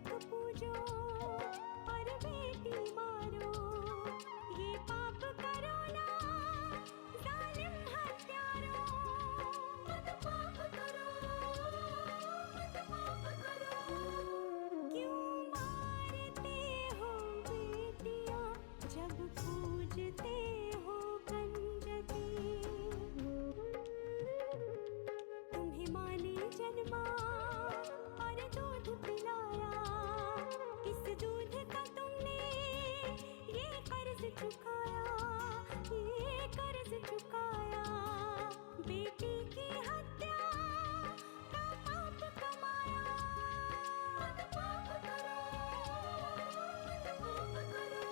मूर्ख पूजो और बेटी मारो, ये पाप करो ना जालिम हत्यारो। मत पाप करो, मत पाप करो। क्यों मारते हो बेटियां जब पूजते हो कंजकी। तुम्हें माँ ने जन्मा और दूध पिलाया, इस दूध का तुमने ये कर्ज चुकाया, ये कर्ज चुकाया। बेटी की हत्या का पाप कमाया। मत पाप करो, मत पाप करो।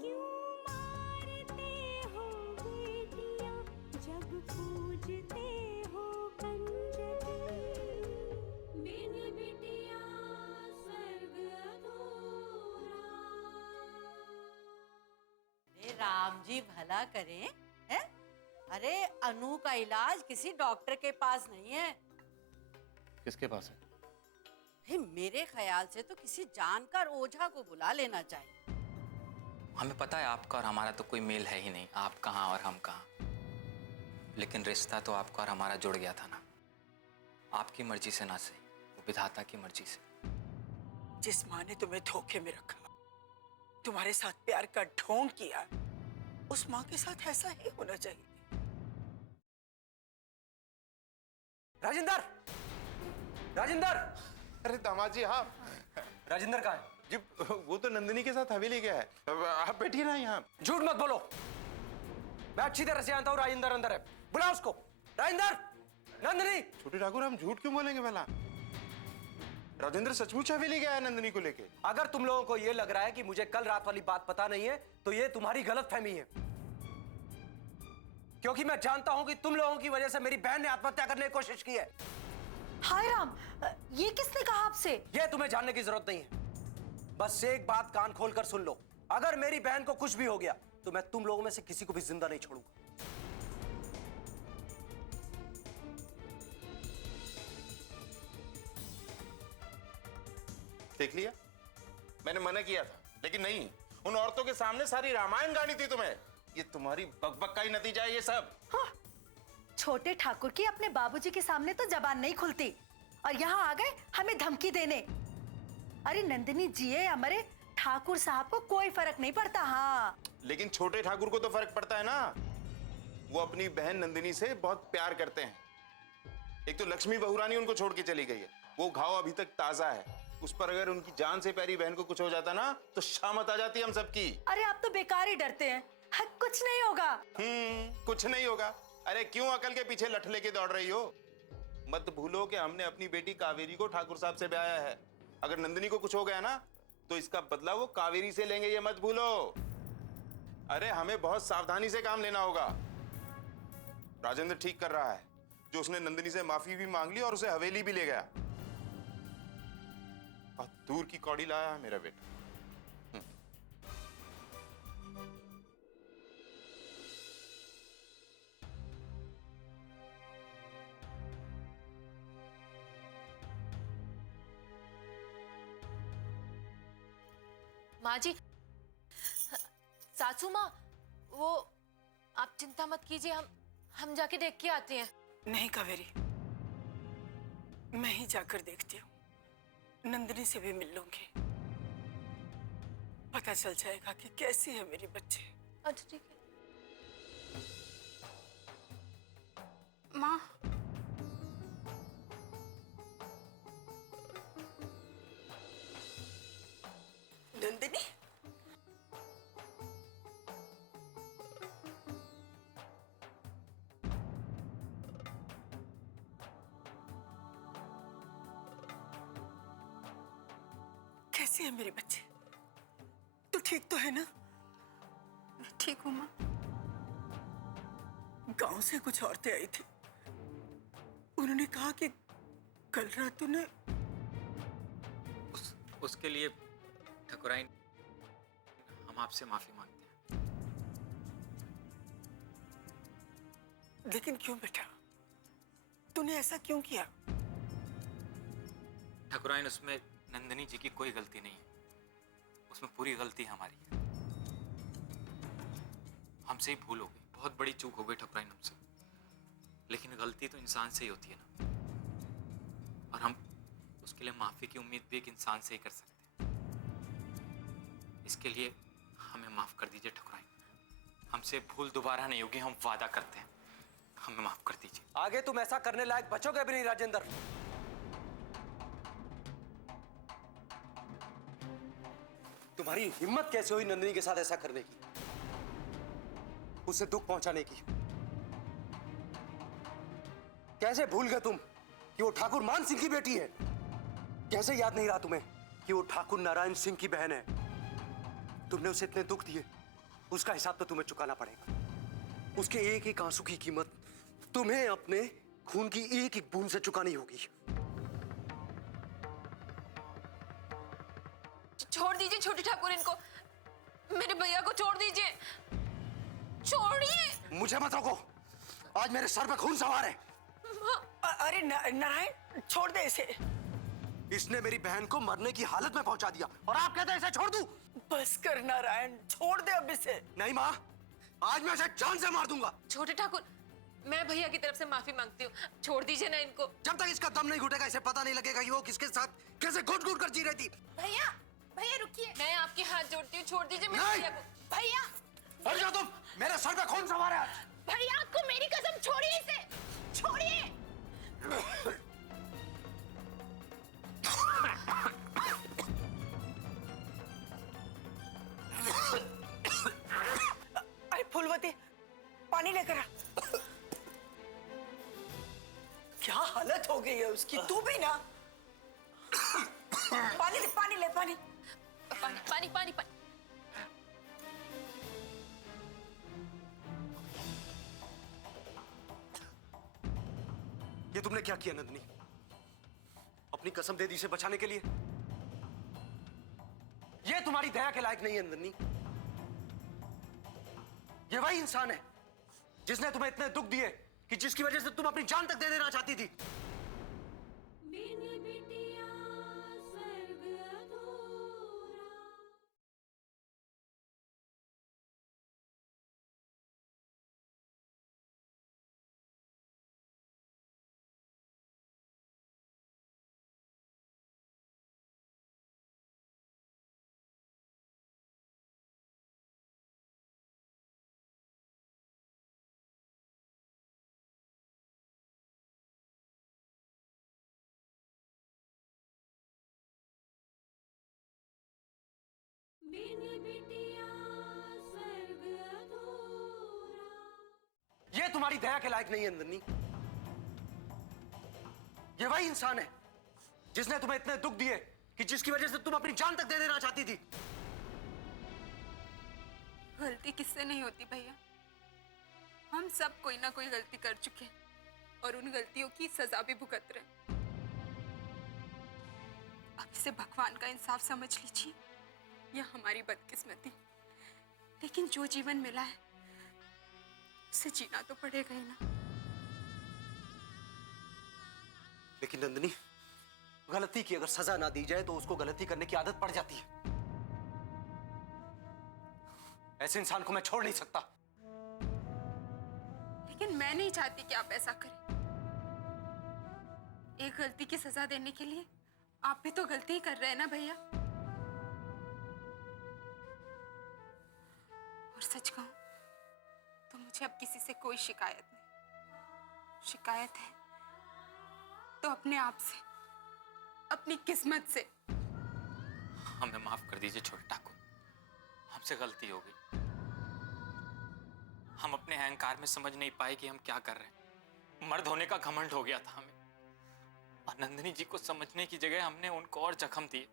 क्यों मारते हो बेटियां जब पूजते हो कंजकी। बिन बिटिया स्वर्ग अधूरा। अरे राम जी भला करें, हैं? अरे अनु का इलाज किसी डॉक्टर के पास नहीं है। किसके पास है? हे, मेरे ख्याल से तो किसी जानकार ओझा को बुला लेना चाहिए। हमें पता है आपका और हमारा तो कोई मेल है ही नहीं, आप कहाँ और हम कहाँ। लेकिन रिश्ता तो आपका और हमारा जुड़ गया था ना, आपकी मर्जी से ना सही, वो विधाता की मर्जी से। जिस माँ ने तुम्हें धोखे में रखा, तुम्हारे साथ प्यार का ढोंग किया, उस माँ के साथ ऐसा ही होना चाहिए। राजेंद्र, राजेंद्र, अरे दामाद जी आप। राजेंद्र कहाँ है? जी वो तो नंदिनी के साथ हवेली गया है। अब आप बैठिए ना यहाँ। झूठ मत बोलो, मैं अच्छी तरह से जानता हूँ राजेंद्र अंदर है। बुलाओ उसको। राजेंद्र, नंदिनी। छोटे ठाकुर हम झूठ क्यों बोलेंगे भला? राजेंद्र सचमुच हवेली गया है नंदिनी को लेके। अगर तुम लोगों को ये लग रहा है कि मुझे कल रात वाली बात पता नहीं है, तो ये तुम्हारी गलतफहमी है। क्योंकि मैं जानता हूं कि तुम लोगों की वजह से मेरी बहन ने आत्महत्या करने की कोशिश की है। हाय राम, ये किसने कहा आपसे? ये तुम्हें जानने की जरूरत नहीं है। बस एक बात कान खोलकर सुन लो, अगर मेरी बहन को कुछ भी हो गया तो मैं तुम लोगों में से किसी को भी जिंदा नहीं छोड़ूंगा। देख लिया, मैंने मना किया था, लेकिन नहीं, उन औरतों के सामने सारी रामायण गानी थी तुम्हें। ये तुम्हारी बकबक का ही नतीजा है ये सब। हाँ, छोटे ठाकुर की अपने बाबूजी के सामने तो जबान नहीं खुलती, और यहाँ आ गए हमें धमकी देने। अरे नंदिनी जिए या मरे, ठाकुर साहब को कोई फर्क नहीं पड़ता। हाँ, लेकिन छोटे ठाकुर को तो फर्क पड़ता है ना। वो अपनी बहन नंदिनी से बहुत प्यार करते हैं। एक तो लक्ष्मी बहुरानी उनको छोड़ के चली गई है, वो घाव अभी तक ताजा है। उस पर अगर उनकी जान से प्यारी बहन को कुछ हो जाता ना, तो शामत आ जाती हम सबकी। अरे आप तो बेकार ही डरते हैं। हाँ, कुछ नहीं होगा। कुछ नहीं होगा। अरे क्यों अकल के पीछे लठ लेके दौड़ रही हो? मत भूलो कि हमने अपनी बेटी कावेरी को ठाकुर साहब से ब्याया है। अगर नंदिनी को कुछ हो गया ना, तो इसका बदला वो कावेरी से लेंगे, ये मत भूलो। अरे हमें बहुत सावधानी से काम लेना होगा। राजेंद्र ठीक कर रहा है, जो उसने नंदिनी से माफी भी मांग ली और उसे हवेली भी ले गया। और दूर की कौड़ी लाया मेरा बेटा। माँ जी, सासू माँ, वो आप चिंता मत कीजिए, हम जाके देख के आते हैं। नहीं कावेरी, मैं ही जाकर देखती हूँ, नंदिनी से भी मिल लूंगी। पता चल जाएगा कि कैसी है मेरी बच्ची। अच्छा ठीक है। माँ, नंदिनी, कैसी है मेरी बच्ची? तू ठीक तो है ना? मैं ठीक हूँ माँ। गांव से कुछ औरतें आई थी, उन्होंने कहा कि कल रात तूने उसके लिए ठकुराइन, हम आपसे माफी मांगते हैं। लेकिन क्यों बेटा, तूने ऐसा क्यों किया? ठकुराइन, उसमें नंदिनी जी की कोई गलती नहीं है, उसमें पूरी गलती हमारी है। हमसे ही भूल हो गई, बहुत बड़ी चूक हो गई ठकुराइन हमसे। लेकिन गलती तो इंसान से ही होती है ना, और हम उसके लिए माफी की उम्मीद भी एक इंसान से ही कर सकते हैं। इसके लिए हमें माफ कर दीजिए ठकुराइन, हमसे भूल दोबारा नहीं होगी, हम वादा करते हैं। हमें माफ कर दीजिए। आगे तुम ऐसा करने लायक बचोगे भी नहीं राजेंद्र। तुम्हारी हिम्मत कैसे हुई नंदिनी के साथ ऐसा करने की, उसे दुख पहुंचाने की? कैसे भूल गए तुम कि वो ठाकुर मान सिंह की बेटी है? कैसे याद नहीं रहा तुम्हें कि वो ठाकुर नारायण सिंह की बहन है? तुमने उसे इतने दुख दिए, उसका हिसाब तो तुम्हें चुकाना पड़ेगा। उसके एक एक आंसू की कीमत तुम्हें अपने खून की एक एक बूंद से चुकानी होगी। छोड़ दीजिए छोटे ठाकुर इनको, मेरे भैया को छोड़ दीजिए, छोड़िए। मुझे मत रोको, आज मेरे सर पे खून सवार है। अरे नारायण, छोड़ दे इसे। इसने मेरी बहन को मरने की हालत में पहुंचा दिया और आप कहते हैं इसे छोड़ दूं? बस कर नारायण, छोड़ दे अब इसे। नहीं माँ, आज मैं इसे जान से मार दूंगा। छोटे ठाकुर, मैं भैया की तरफ से माफी मांगती हूँ, छोड़ दीजिए ना इनको। जब तक इसका दम नहीं घुटेगा, इसे पता नहीं लगेगा कि वो किसके साथ कैसे घुट घुट कर जी रही थी। भैया, भैया रुकिए, मैं आपके हाथ जोड़ती हूँ, छोड़ दीजिए मेरे नहीं। भैया को। भैया, हट जाओ तुम, मेरे सर पे खून सवार है आज। भैया आपको मेरी कसम, छोड़िए इसे, छोड़िए। अरे फूलवती, पानी लेकर आ। क्या हालत हो गई है उसकी, तू भी ना। पानी ले, पानी ले, पानी। पानी पानी पानी पानी। ये तुमने क्या किया नंदिनी? अपनी कसम दे दी इसे बचाने के लिए? ये तुम्हारी दया के लायक नहीं है नंदिनी। ये वही इंसान है जिसने तुम्हें इतने दुख दिए कि जिसकी वजह से तुम अपनी जान तक दे देना चाहती थी। ये तुम्हारी दया के लायक नहीं है नंदिनी। ये वही इंसान है जिसने तुम्हें इतने दुख दिए कि जिसकी वजह से तुम अपनी जान तक दे देना चाहती थी। गलती किससे नहीं होती भैया, हम सब कोई ना कोई गलती कर चुके हैं और उन गलतियों की सजा भी भुगत रहे हैं। अब इसे भगवान का इंसाफ समझ लीजिए या हमारी बदकिस्मती, लेकिन जो जीवन मिला है उसे जीना तो पड़ेगा ही ना। लेकिन नंदिनी, गलती की अगर सजा ना दी जाए तो उसको गलती करने की आदत पड़ जाती है। ऐसे इंसान को मैं छोड़ नहीं सकता। लेकिन मैं नहीं चाहती कि आप ऐसा करें। एक गलती की सजा देने के लिए आप भी तो गलती ही कर रहे हैं ना भैया। और सच कहूं तो मुझे अब किसी से कोई शिकायत नहीं। शिकायत है तो अपने आप से, अपनी किस्मत से। हमें माफ कर दीजिए छोटे ठाकुर, हमसे गलती हो गई। हम अपने अहंकार में समझ नहीं पाए कि हम क्या कर रहे हैं। मर्द होने का घमंड हो गया था हमें, और नंदिनी जी को समझने की जगह हमने उनको और जख्म दिए।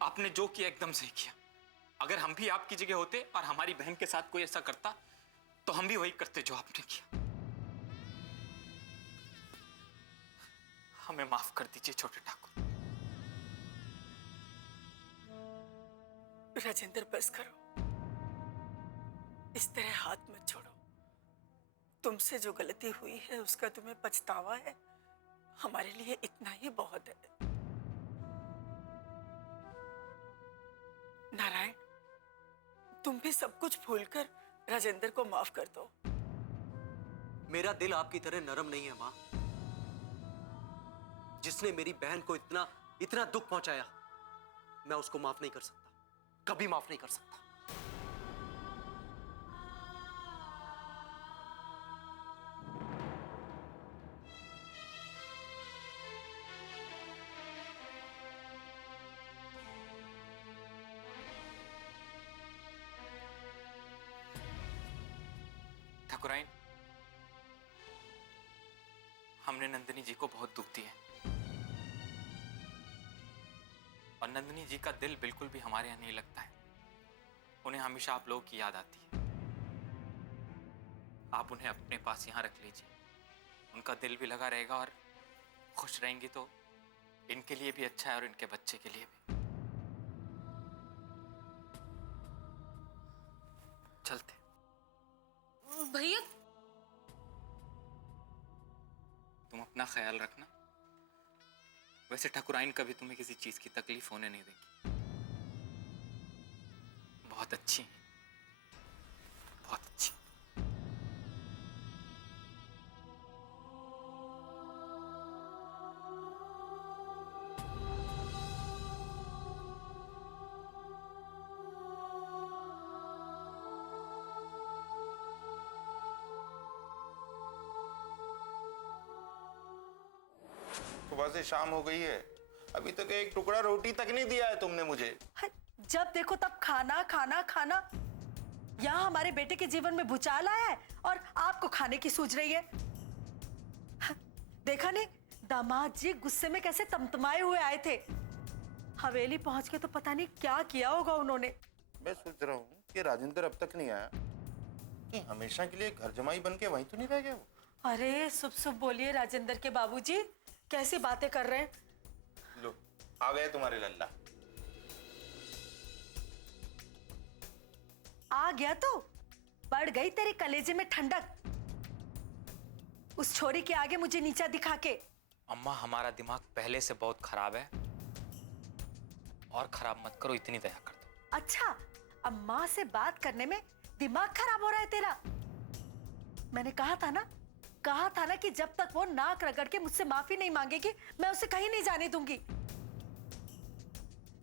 आपने जो किया एकदम सही किया। अगर हम भी आपकी जगह होते और हमारी बहन के साथ कोई ऐसा करता तो हम भी वही करते जो आपने किया। हमें माफ कर दीजिए छोटे ठाकुर। राजेंद्र बस करो, इस तरह हाथ मत छोड़ो। तुमसे जो गलती हुई है उसका तुम्हें पछतावा है, हमारे लिए इतना ही बहुत है। नारायण, तुम भी सब कुछ भूलकर राजेंद्र को माफ कर दो। मेरा दिल आपकी तरह नरम नहीं है माँ। जिसने मेरी बहन को इतना इतना दुख पहुंचाया, मैं उसको माफ नहीं कर सकता, कभी माफ नहीं कर सकता। ठाकुराइन, हमने नंदिनी जी को बहुत दुख दिया और नंदिनी जी का दिल बिल्कुल भी हमारे यहाँ नहीं लगता है। उन्हें हमेशा आप लोगों की याद आती है। आप उन्हें अपने पास यहाँ रख लीजिए, उनका दिल भी लगा रहेगा और खुश रहेंगी तो इनके लिए भी अच्छा है और इनके बच्चे के लिए भी। चलते। भैया तुम अपना ख्याल रखना। वैसे ठाकुराइन कभी तुम्हें किसी चीज की तकलीफ होने नहीं देगी। बहुत अच्छी हैं, बहुत अच्छी। सुबह से शाम हो गई है, अभी तक एक टुकड़ा रोटी तक नहीं दिया है तुमने मुझे। हाँ, जब देखो तब खाना खाना खाना। यहाँ हमारे बेटे के जीवन में भूचाल आया है और आपको खाने की सूझ रही है। हाँ, देखा नहीं, दामाद जी गुस्से में कैसे तमतमाए हुए आए थे। हवेली पहुंच के तो पता नहीं क्या किया होगा उन्होंने। मैं सोच रहा हूँ कि राजेंद्र अब तक नहीं आया, कि हमेशा के लिए घर जमाई बन के वहीं तो नहीं रह गया वो। अरे शुभ शुभ बोलिए राजेंद्र के बाबूजी, कैसी बातें कर रहे हैं। लो, आ गए तुम्हारे लल्ला। आ गया तो बढ़ गई तेरे कलेजे में ठंडक। उस छोरी के आगे मुझे नीचा दिखा के। अम्मा, हमारा दिमाग पहले से बहुत खराब है और खराब मत करो, इतनी दया कर दो। अच्छा, अब माँ से बात करने में दिमाग खराब हो रहा है तेरा। मैंने कहा था ना कि जब तक वो नाक रगड़ के मुझसे माफी नहीं मांगेगी मैं उसे कहीं नहीं जाने दूंगी।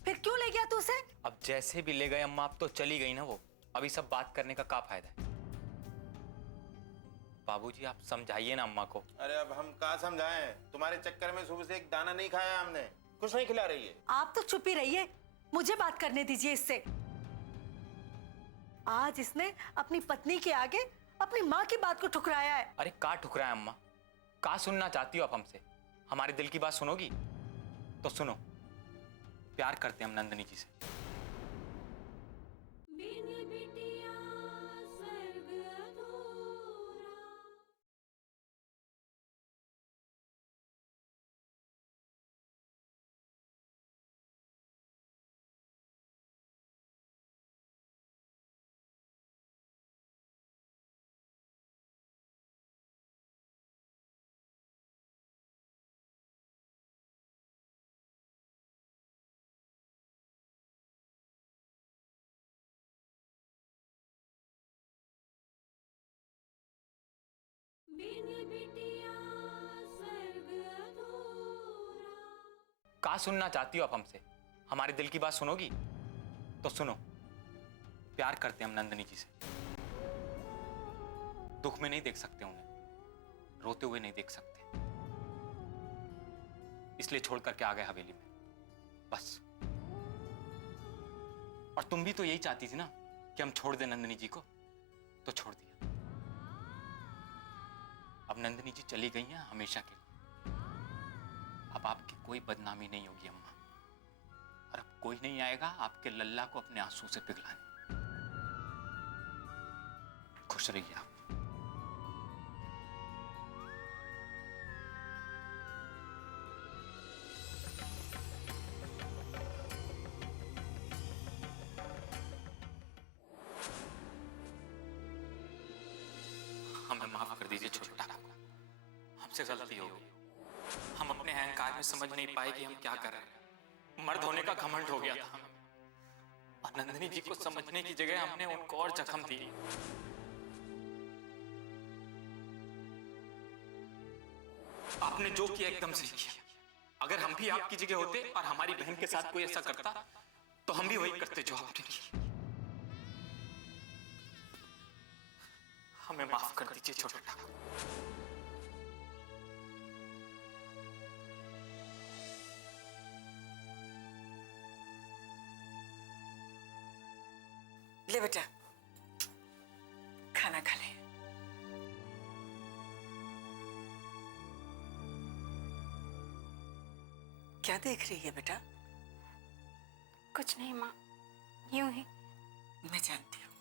फिर क्यों ले गया तू उसे? अब जैसे भी ले गए अम्मा, अब तो चली गई ना वो। अभी सब बात करने का क्या फायदा है? बाबूजी आप समझाइए ना अम्मा को। अरे अब हम कहाँ समझाएं? तुम्हारे चक्कर में सुबह से एक दाना नहीं खाया हमने, कुछ नहीं खिला रही है। आप तो चुप ही रहिए, मुझे बात करने दीजिए इससे। आज इसने अपनी पत्नी के आगे अपनी माँ की बात को ठुकराया है। अरे का ठुकराया अम्मा? का सुनना चाहती हो आप हमसे? हमारे दिल की बात सुनोगी तो सुनो। प्यार करते हैं हम नंदिनी जी से। का सुनना चाहती हो आप हमसे? हमारे दिल की बात सुनोगी तो सुनो। प्यार करते हैं हम नंदिनी जी से। दुख में नहीं देख सकते उन्हें, रोते हुए नहीं देख सकते, इसलिए छोड़ करके आ गए हवेली में, बस। और तुम भी तो यही चाहती थी ना कि हम छोड़ दें नंदिनी जी को, तो छोड़ दिया। अब नंदिनी जी चली गई हैं हमेशा के लिए। अब आपकी कोई बदनामी नहीं होगी अम्मा, और अब कोई नहीं आएगा आपके लल्ला को अपने आंसू से पिघलाने। खुश रहिए आप। हमें माफ कर दीजिए छोटे ठाकुर, हमसे गलती हो गई। हम संस्कार में समझ नहीं पाए कि हम क्या कर रहे हैं। मर्द होने का घमंड हो गया था हमें। और नंदिनी जी को समझने की जगह हमने उनको और जख्म दिए। आपने जो किया एकदम सही किया। अगर हम भी आपकी जगह होते और हमारी बहन के साथ कोई ऐसा करता तो हम भी वही करते जो आपने किया। हमें माफ कर दीजिए छोटे ठाकुर। ले बेटा, खाना खा ले। क्या देख रही है बेटा? कुछ नहीं माँ, यूं ही। मैं जानती हूँ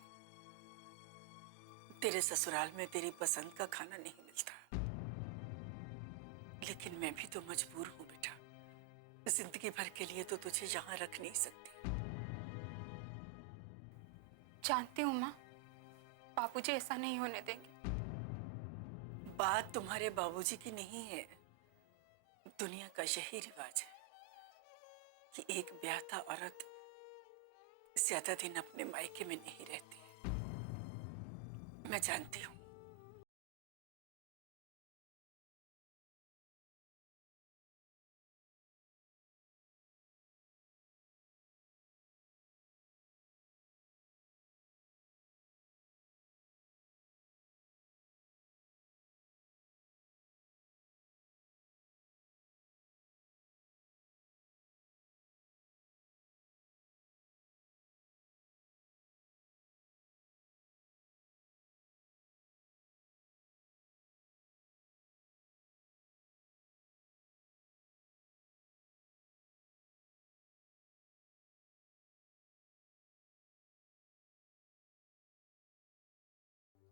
तेरे ससुराल में तेरी पसंद का खाना नहीं मिलता, लेकिन मैं भी तो मजबूर हूँ बेटा। जिंदगी भर के लिए तो तुझे यहाँ रख नहीं सकती। जानती हूँ माँ, बापूजी ऐसा नहीं होने देंगे। बात तुम्हारे बाबूजी की नहीं है, दुनिया का यही रिवाज है कि एक ब्याहता औरत ज्यादा दिन अपने मायके में नहीं रहती। मैं जानती हूँ।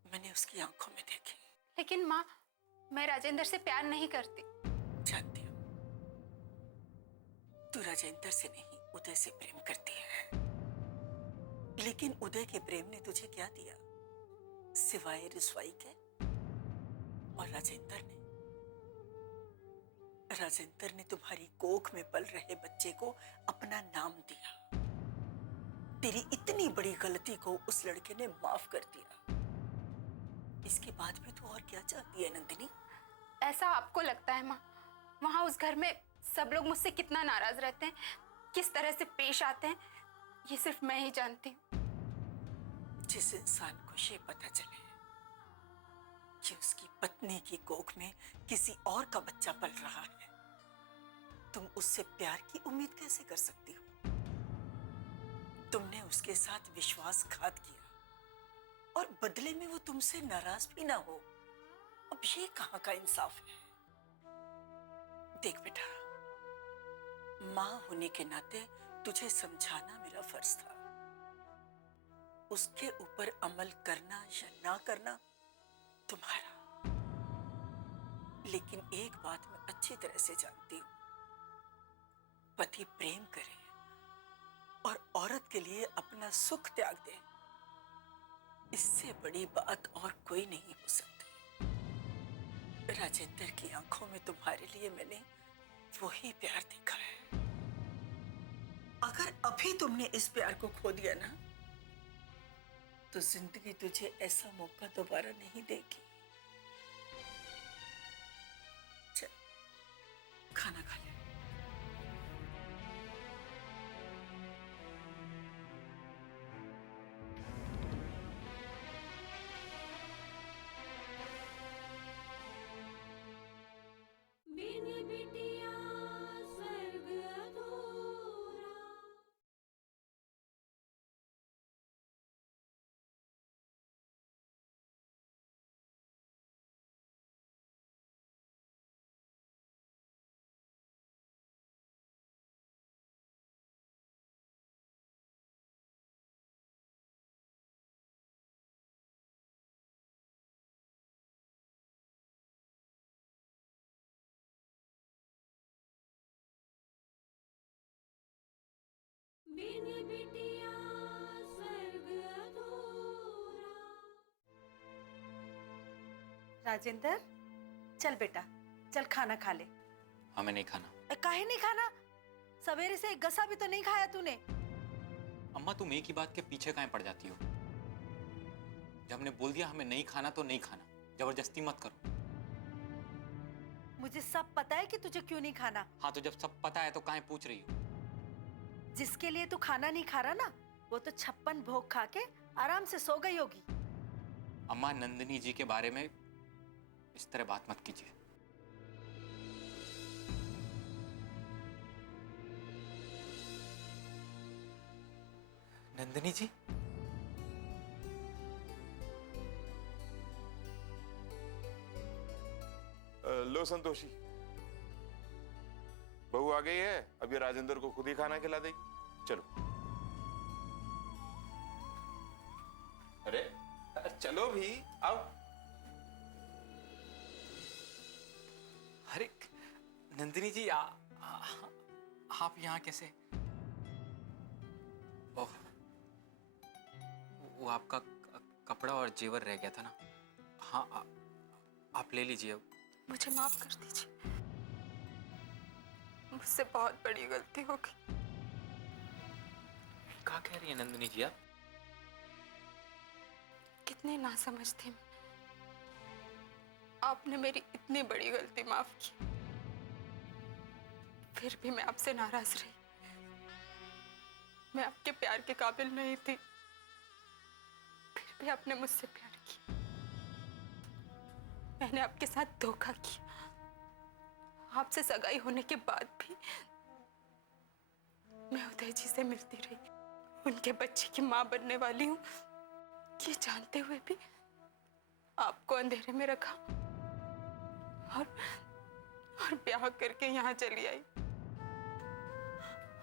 मैंने उसकी आंखों में देखी। लेकिन माँ, मैं राजेंद्र से प्यार नहीं करती। जानती हूँ तू राजेंद्र से नहीं उदय से प्रेम करती है, लेकिन उदय के प्रेम ने तुझे क्या दिया सिवाय रुसवाई के? और राजेंद्र ने तुम्हारी कोख में पल रहे बच्चे को अपना नाम दिया। तेरी इतनी बड़ी गलती को उस लड़के ने माफ कर दिया। इसके बाद भी तू और क्या चाहती है नंदिनी? ऐसा आपको लगता है माँ? वहाँ उस घर में सब लोग मुझसे कितना नाराज रहते हैं, किस तरह से पेश आते हैं, ये सिर्फ मैं ही जानती हूँ। जिस इंसान को ये पता चले कि उसकी पत्नी की कोख में किसी और का बच्चा पल रहा है, तुम उससे प्यार की उम्मीद कैसे कर सकती हो? तुमने उसके साथ विश्वासघात किया और बदले में वो तुमसे नाराज भी ना हो। अब ये कहाँ का इंसाफ है? देख बेटा, माँ होने के नाते तुझे समझाना मेरा फर्ज था। उसके ऊपर अमल करना या ना करना तुम्हारा। लेकिन एक बात मैं अच्छी तरह से जानती हूँ, पति प्रेम करे और औरत के लिए अपना सुख त्याग दे, इससे बड़ी बात और कोई नहीं हो सकती। राजेंद्र की आंखों में तुम्हारे लिए मैंने वही प्यार देखा है। अगर अभी तुमने इस प्यार को खो दिया ना, तो जिंदगी तुझे ऐसा मौका दोबारा नहीं देगी। चल, खाना खा ले। राजेंद्र, चल बेटा, चल खाना खा ले। हमें नहीं खाना। काहे नहीं खाना? सवेरे से एक गसा भी तो नहीं खाया तूने। अम्मा तुम एक ही बात के पीछे काहे पड़ जाती हो? जब हमने बोल दिया हमें नहीं खाना तो नहीं खाना, जबरदस्ती मत करो। मुझे सब पता है कि तुझे क्यों नहीं खाना। हाँ तो जब सब पता है तो काहे पूछ रही हो? जिसके लिए तू खाना नहीं खा रहा ना, वो तो 56 भोग खा के आराम से सो गई होगी। अम्मा नंदिनी जी के बारे में इस तरह बात मत कीजिए। नंदिनी जी, लो संतोषी, बहू आ गई है, अब ये राजेंद्र को खुद ही खाना खिला देगी। चलो। अरे चलो भी, आओ। अरे नंदिनी जी आप यहाँ कैसे? ओह, वो आपका कपड़ा और जेवर रह गया था ना। हाँ आप ले लीजिए। मुझे माफ कर दीजिए, मुझसे बहुत बड़ी गलती हो गई। क्या कह रही है नंदिनी जी आप? कितनी नासमझ थी मैं। आपने मेरी इतनी बड़ी गलती माफ की, फिर भी मैं आपसे नाराज रही। मैं आपके प्यार के काबिल नहीं थी, फिर भी आपने मुझसे प्यार किया। मैंने आपके साथ धोखा किया। आपसे सगाई होने के बाद भी मैं उदय जी से मिलती रही, उनके बच्चे की मां बनने वाली हूं ये जानते हुए भी आपको अंधेरे में रखा और ब्याह करके यहाँ चली आई।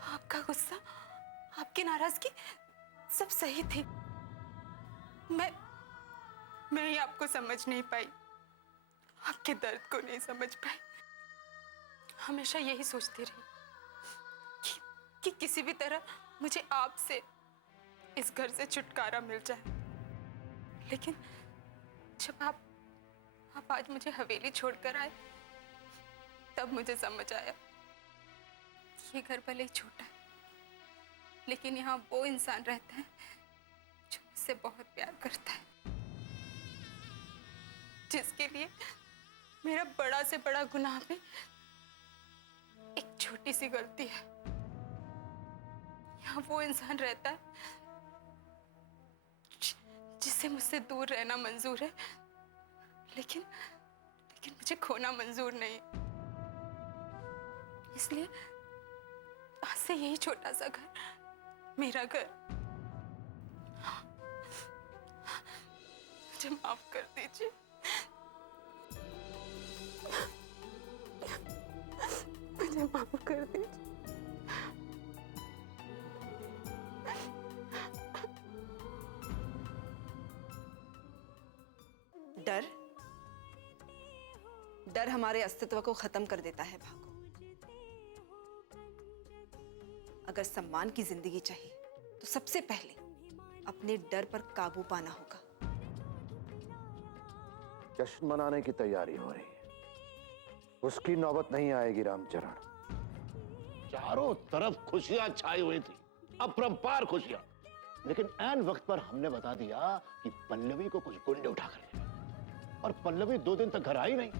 आपका गुस्सा, आपकी नाराजगी सब सही थी। मैं ही आपको समझ नहीं पाई, आपके दर्द को नहीं समझ पाई। हमेशा यही सोचती रही कि किसी भी तरह मुझे आपसे, इस घर से छुटकारा मिल जाए। लेकिन जब आप आज मुझे हवेली छोड़कर आए, तब मुझे समझ आया ये घर भले ही छोटा है, लेकिन यहाँ वो इंसान रहता है जो मुझसे बहुत प्यार करता है, जिसके लिए मेरा बड़ा से बड़ा गुनाह भी एक छोटी सी गलती है। यहाँ वो इंसान रहता है जिससे मुझसे दूर रहना मंजूर है, लेकिन मुझे खोना मंजूर नहीं। इसलिए आज से यही छोटा सा घर मेरा घर। मुझे माफ कर दीजिए। मुझे माफ कर दीजिए। डर हमारे अस्तित्व को खत्म कर देता है भागो। अगर सम्मान की जिंदगी चाहिए तो सबसे पहले अपने डर पर काबू पाना होगा। जश्न मनाने की तैयारी हो रही है, उसकी नौबत नहीं आएगी रामचरण। चारों तरफ खुशियां छाई हुई थी, अपरंपार खुशियां, लेकिन ऐन वक्त पर हमने बता दिया कि पल्लवी को कुछ गुंडे उठा कर ले, और पल्लवी 2 दिन तक घर आई नहीं।